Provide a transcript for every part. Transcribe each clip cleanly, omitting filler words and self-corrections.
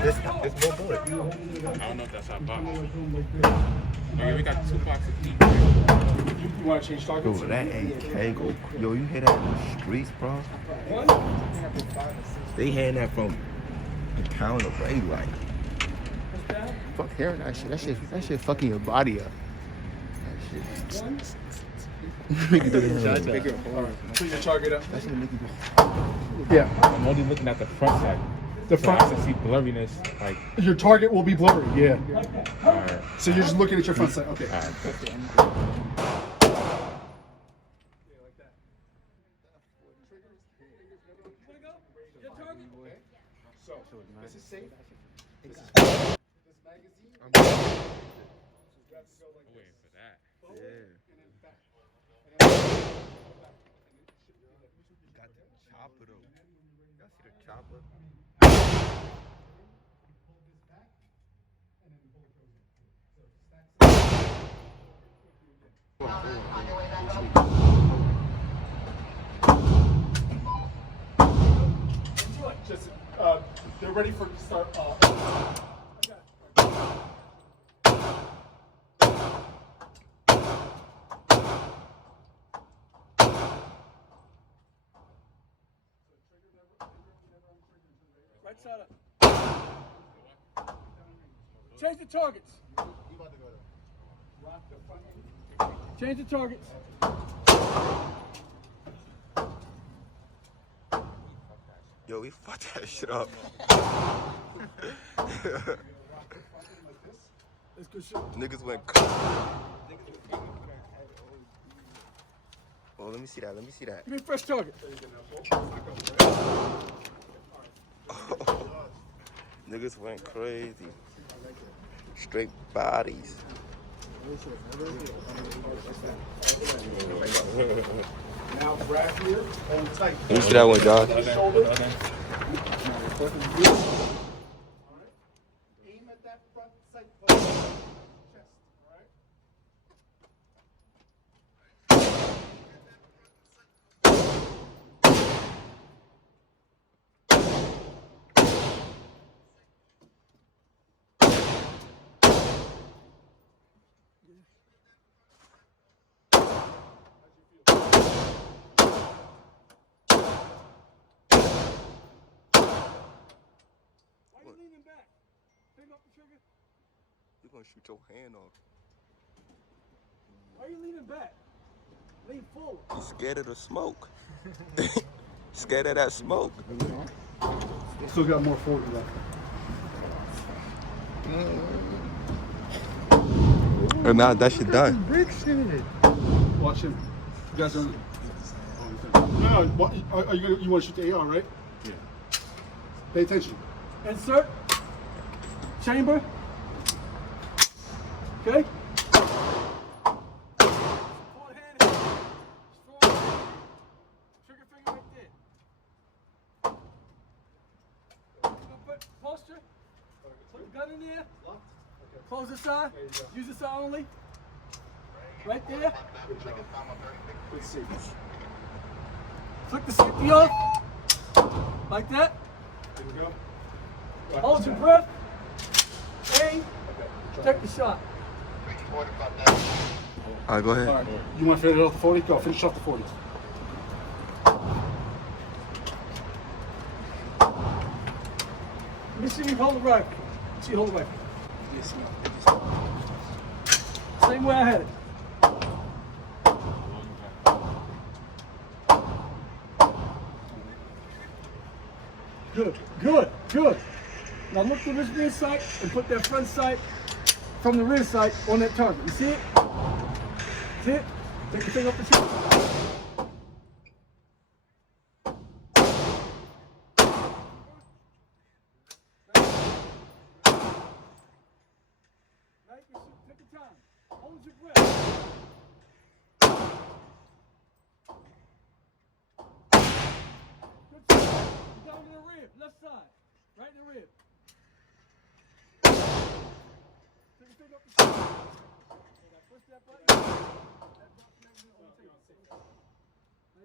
This more bullet. I don't know if that's our box. Okay, we got 2 boxes each. You want to change targets? Dude, that AK go. Yo, you hear that in the streets, bro? They had that from the counter, bro. They like, fuck hearing that shit. That shit fucking your body up. That shit. Put your target up. That shit make you go. Yeah. I'm only looking at the front side. The front. So I can see blurriness, like. Your target will be blurry. Yeah. Alright. So you're just looking at your front sight. Okay. Alright. So this is safe. This is this magazine. I'm Waiting for that. Yeah. And then back. And then back. Got the chopper though. Y'all see the chopper? Just they're ready for start. Right side up. Change the targets. Change the targets. Yo, we fucked that shit up. That's good shit. Niggas went. Oh, let me see that. Let me see that. Give me a fresh target. Niggas went crazy. Straight bodies. Now grab here, hold tight. Let me see that one, John. Shoulder. Alright. Aim at that front sight post. Chest. Alright. Why are you leaning back? Pick up the trigger. You're gonna shoot your hand off. Why are you leaning back? Lean forward. You scared of the smoke. Scared of that smoke. Still got more forward left. And now that shit done. Brick shit. Watch him. You guys are. No, what, are you want to shoot the AR, right? Yeah. Pay attention. Insert. Chamber. Okay. Forward hand. Strong. Trigger finger right there. Put posture. Put the gun in there. Close this eye. Use this eye only. Right there. Let's see. Flick the safety off. Like that. Here we go. Hold your breath. Aim. Take the shot. Alright, go ahead. All right. You want to finish off the 40? Go. Finish off the 40. Let me see you hold the rifle. See you hold the rifle. Same way I had it. Good, good, good. Now look to this rear sight and put that front sight from the rear sight on that target. You see it? See it? Take your thing up the shoulder. Right, you shoot. Take your time. Hold your breath. Good shot. Down to the rib, left side. Right in the rib. Take your thing up the shoulder. Push that button. That button, take it.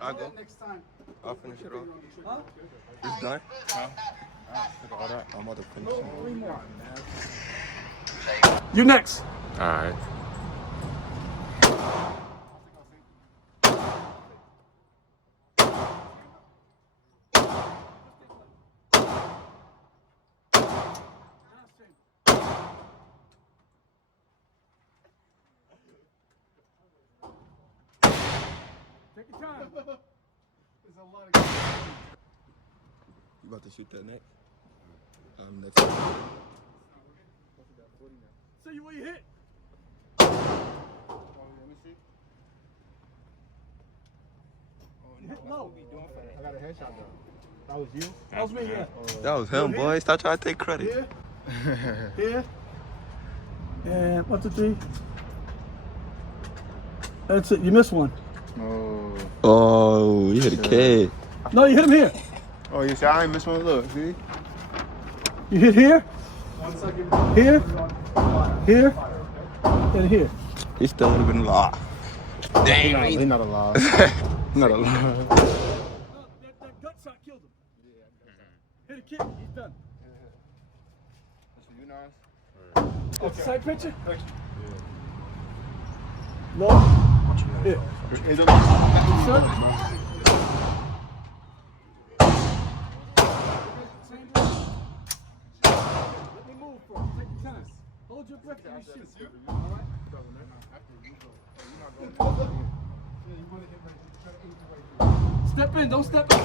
I'll go. Next time. I'll finish it off. Huh? It's done? Huh? Look at all that. I'm about to finish it. 3 more. You next. All right. Take your time. There's a lot of. You about to shoot that next? Next. See you where you hit. Let me see. You hit low. I got a headshot though. That was you? That was me, yeah. That was him, boy. Stop trying to take credit. Here. Here. And 1, 2, 3. That's it. You missed one. Oh, you hit a kid. No, you hit him here. Oh, you see, I ain't missed one. Look, see? You hit here. Here. Here. And here. He still would have been alive. Damn. He's not alive. Not alive. That gut shot killed him. Hit a kid. He's done. That's for you, Nas? That's the side picture. Low. Here. Hey, don't Sir. Let me move for you. Take your time. Hold your breath and you shoot. All right? Step in. Don't step in.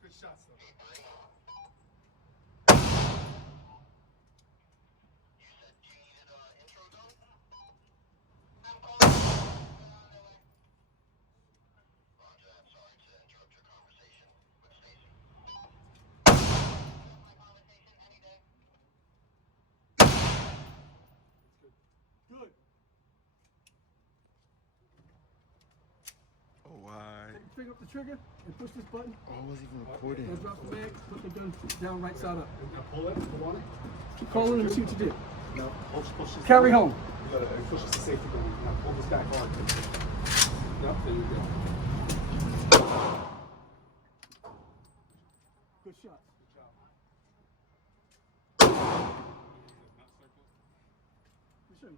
Good shot, sir. Good. Oh, why? Pick up the trigger and push this button. Oh, I wasn't even recording. Now drop the bag. Put the gun down right side up. Pull it. Pull on it. Keep calling and see what you did. No, push this. Carry home. You gotta push this to safety gun. Now pull this back hard. Yep, there you go. Good shots. You should.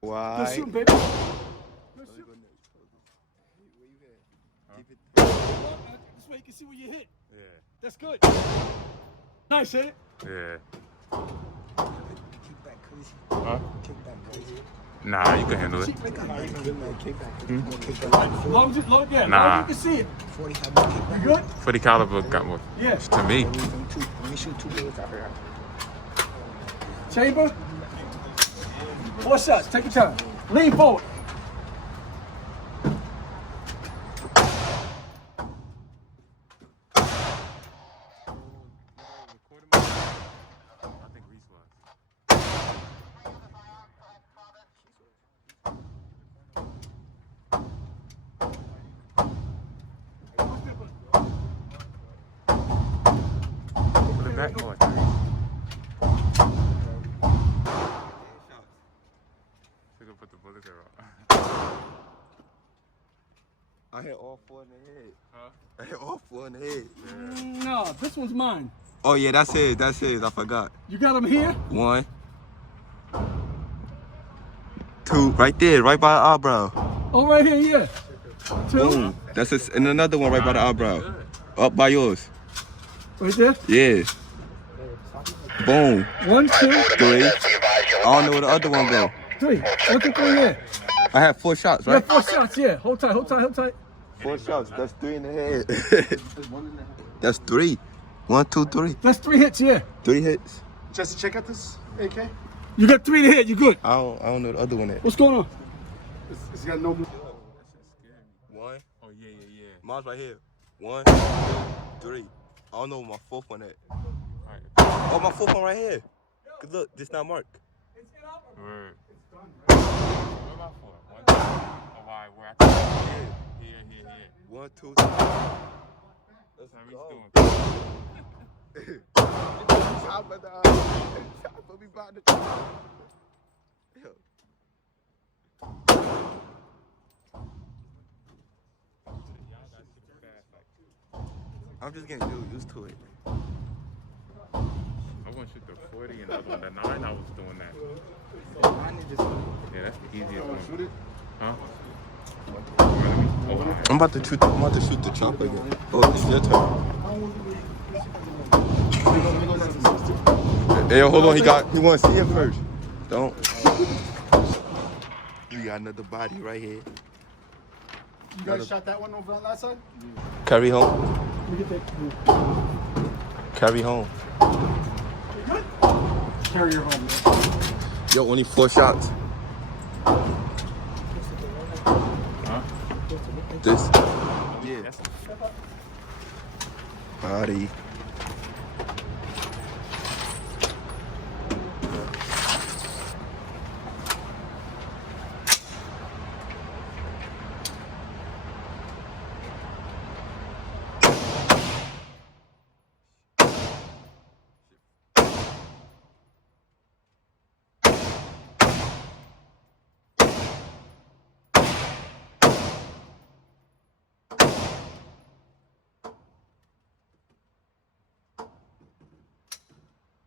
Why? Good shooting, baby. Good shooting. This way you can see where you hit. Yeah. That's good. Nice, hit it. Yeah. Kick back crazy. Huh? Kick back crazy. Nah, you can handle it. Kick back. Long as you, yeah, Nah. long as you can see it. 45 minute kick You back. good? For the caliber got more. Yeah. To me. Let me shoot 2 bullets out here. Chamber. 4 shots. Take your time. Lean forward. I think Reese was. Put it back more. Should have put the bullet there. I hit all 4 in the head. Huh? I hit all 4 in the head. No, this one's mine. Oh, yeah, that's it. That's it. I forgot. You got him here? 1, 2, right there, right by the eyebrow. Oh, right here, yeah. 2. Boom. That's it. And another one right by the eyebrow. Up by yours. Right there. Yeah. Boom. 1, 2, 3. I don't know where the other one go. 3. 1, 2, 3, yeah. I had 4 shots, You right? got 4 shots, yeah. Hold tight, hold tight, hold tight. 4 shots. That's 3 in the head. That's 3. 1, 2, 3. That's 3 hits, yeah. 3 hits. Just check out this AK. You got 3 to hit, you good. I don't know the other one at. What's going on? It's got no. 1. Oh, yeah, yeah, yeah. Mine's right here. 1, 3. I don't know where my 4th one at. Alright. Oh, my 4th one right here. Cause look, this not marked. It's inoperable. Word. It's done, right? What about shot for? 1, 2. Oh, why? Where I Here. 1, 2, 3. Let's how he's doing. Top of the top of me by the top. Yo. I'm just getting used to it. I want to shoot the 40 and the other one. The 9, I was doing that. Yeah, that's the easiest one. Shoot it? Huh? I'm about to shoot the chopper again. Oh, it's your turn. Hey, hold on. He want to see it first. Don't. We got another body right here. You guys shot that one over on that side? Carry home. Carry home. Carry your home. Yo, only 4 shots. Huh? This. Yeah. Body.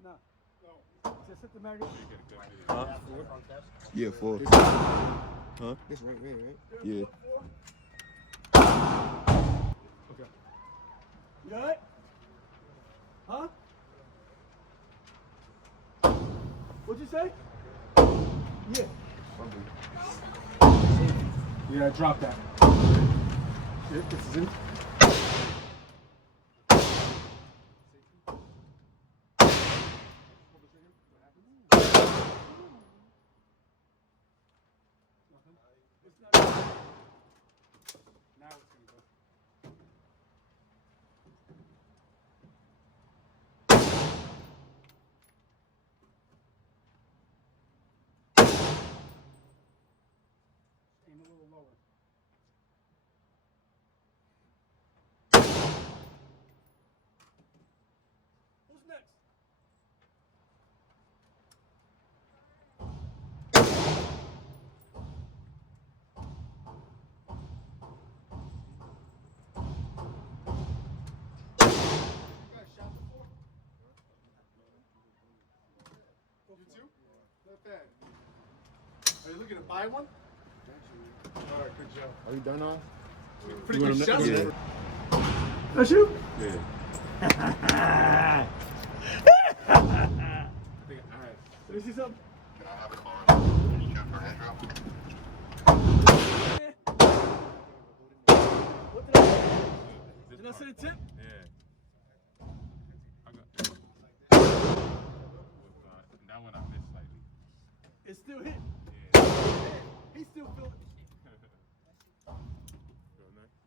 No. Just hit the magazine. Huh? Yeah, 4. Huh? This right here, right? Yeah. Okay. You got it? Huh? What'd you say? Yeah. Yeah, drop that. Yep, this is it. Now it's gonna go. Aim a little lower. Who's next? You too? Not bad. Are you looking to buy one? Alright, good job. Are you done on? Pretty good shots. Yeah. That's you? Yeah. Let me see something. What did I say? Did I say the tip? Yeah. That one I missed slightly. It's still hit. Yeah. He still feeling it.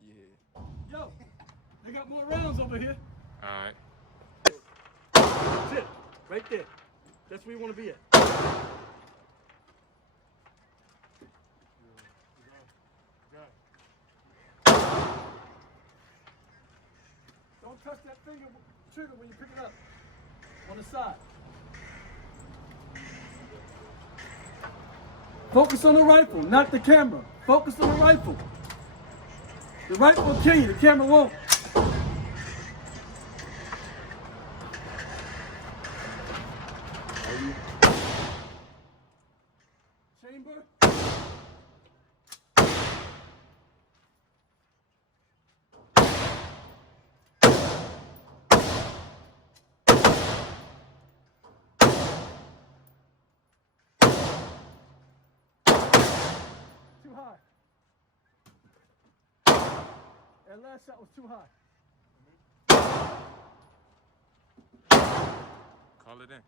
Yeah. Yo, they got more rounds over here. Alright. Tip, right there. That's where you want to be at. Don't touch that trigger when you pick it up. On the side. Focus on the rifle, not the camera. Focus on the rifle. The rifle will kill you, the camera won't. Chamber. Too high. That last shot was too high. Call it in.